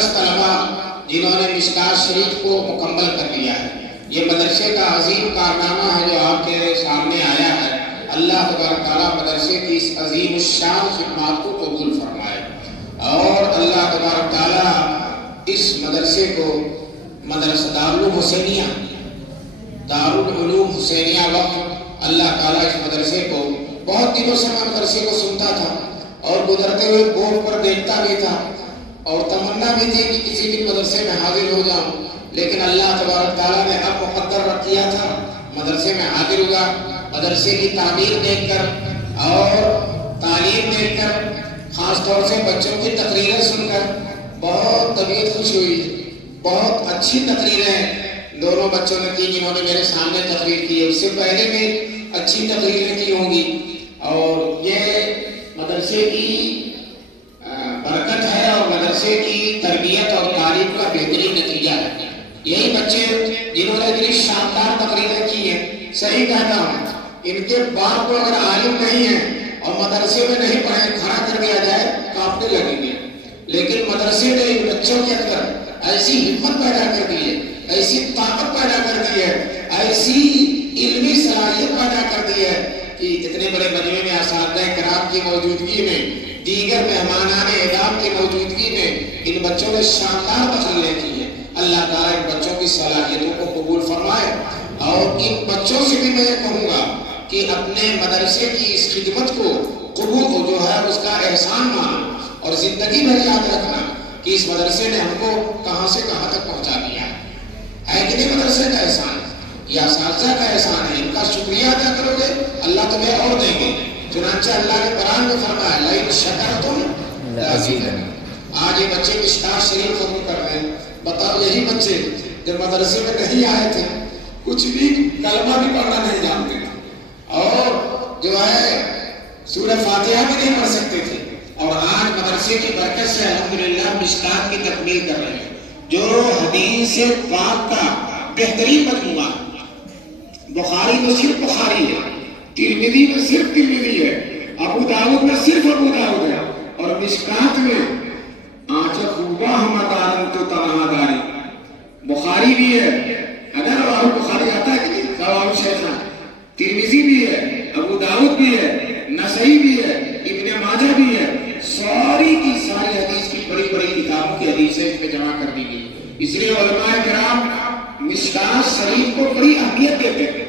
10 طلبہ جنہوں نے مشکات شریف کو مکمل کر لیا ہے۔ یہ مدرسے کا عظیم کارنامہ ہے جو آپ کے سامنے آیا ہے۔ اللہ تبارک تعالیٰ مدرسے کی اس عظیم الشان خدمات کو قبول فرمائے، اور اللہ تبارک تعالیٰ اس مدرسے کو مدرسہ دارالعلوم حسینیہ وقف، اللہ تعالیٰ اس مدرسے کو بہت دنوں سے میں مدرسے کو سنتا تھا اور گزرتے ہوئے بورڈ پر دیکھتا بھی تھا، اور تمنا بھی تھی کہ کسی بھی مدرسے میں حاضر ہو جاؤں، لیکن اللہ تبارک تعالیٰ نے اب مقدر رکھ کیا تھا مدرسے میں حاضر ہوگا۔ مدرسے کی تعمیر دیکھ کر اور تعلیم دیکھ کر، خاص طور سے بچوں کی تقریریں سن کر بہت طبیعت خوش ہوئی۔ بہت اچھی تقریریں دونوں بچوں نے کی جنہوں نے میرے سامنے تقریر کی ہے، اس سے پہلے بھی اچھی تقریریں کی ہوں گی، اور یہ مدرسے کی برکت ہے اور مدرسے کی تربیت اور تعلیم کا بہترین نتیجہ ہے۔ یہی بچے جنہوں نے اتنی شاندار تقریریں کی ہیں، صحیح کہتا ہوں، ان کے باپ کو اگر عالم نہیں ہے اور مدرسے میں نہیں پڑھے، کھڑا کر دیا جائے کانپنے لگیں گے، لیکن مدرسے نے ان بچوں کے اندر ایسی ہمت پیدا کر دی ہے، ایسی طاقت پیدا کر دی ہے، ایسی علمی صلاحیت پیدا کر دی ہے کہ اتنے بڑے مجمع میں اساتذہ کرام کی موجودگی میں، دیگر مہمانان اعزام کی موجودگی میں ان بچوں نے شاندار تقریریں کی ہیں۔ اللہ تعالیٰ ان بچوں کی صلاحیتوں کو قبول فرمائے، اور ان بچوں سے بھی میں یہ کہوں گا کہ اپنے مدرسے کی اس خدمت کو قبول جو ہے اس کا احسان مانو، اور زندگی بھر یاد رکھنا کہ اس مدرسے نے ہم کو کہاں سے کہاں تک پہنچا دیا ہے کہ نہیں؟ مدرسے کا احسان ہے، یہ اساتذہ کا احسان ہے، ان کا شکریہ ادا کرو گے اللہ تمہیں اور دیں گے۔ چنانچہ اللہ نے قرآن میں فرمایا لئن شکرتم لأزیدنکم۔ آج یہ بچے مشکات شریف ختم کر رہے ہیں، بتاؤ یہی بچے جب مدرسے میں نہیں آئے تھے، کچھ بھی کلمہ بھی پڑھنا نہیں جانتے تھے، اور جو ہے سورہ فاتحہ بھی نہیں پڑھ سکتے تھے، اور آج مدرسے کی برکت سے الحمدللہ مشکات کی تکمیل کر رہے ہیں، جو حدیث پاک کا بہترین مجموعہ ہے۔ بخاری میں صرف بخاری ہے، ترمذی میں صرف ترمذی ہے، ابو داؤد میں صرف ابو داؤد ہے، اور مشکات میں آنچ خوبہ ہمدارن تو تنہا داری بخاری بھی ہے، اگر راہ بخاری آتا ہے کہ رواه شیخان، ترمذی بھی ہے، ابو داؤد بھی ہے، نسائی بھی ہے، ابن ماجہ بھی ہے، ساری کی ساری حدیث کی بڑی بڑی کتابوں کی حدیثیں اس میں جمع کر دی گئی۔ اس لیے علماء کرام مشکات شریف کو بڑی اہمیت دیتے ہیں۔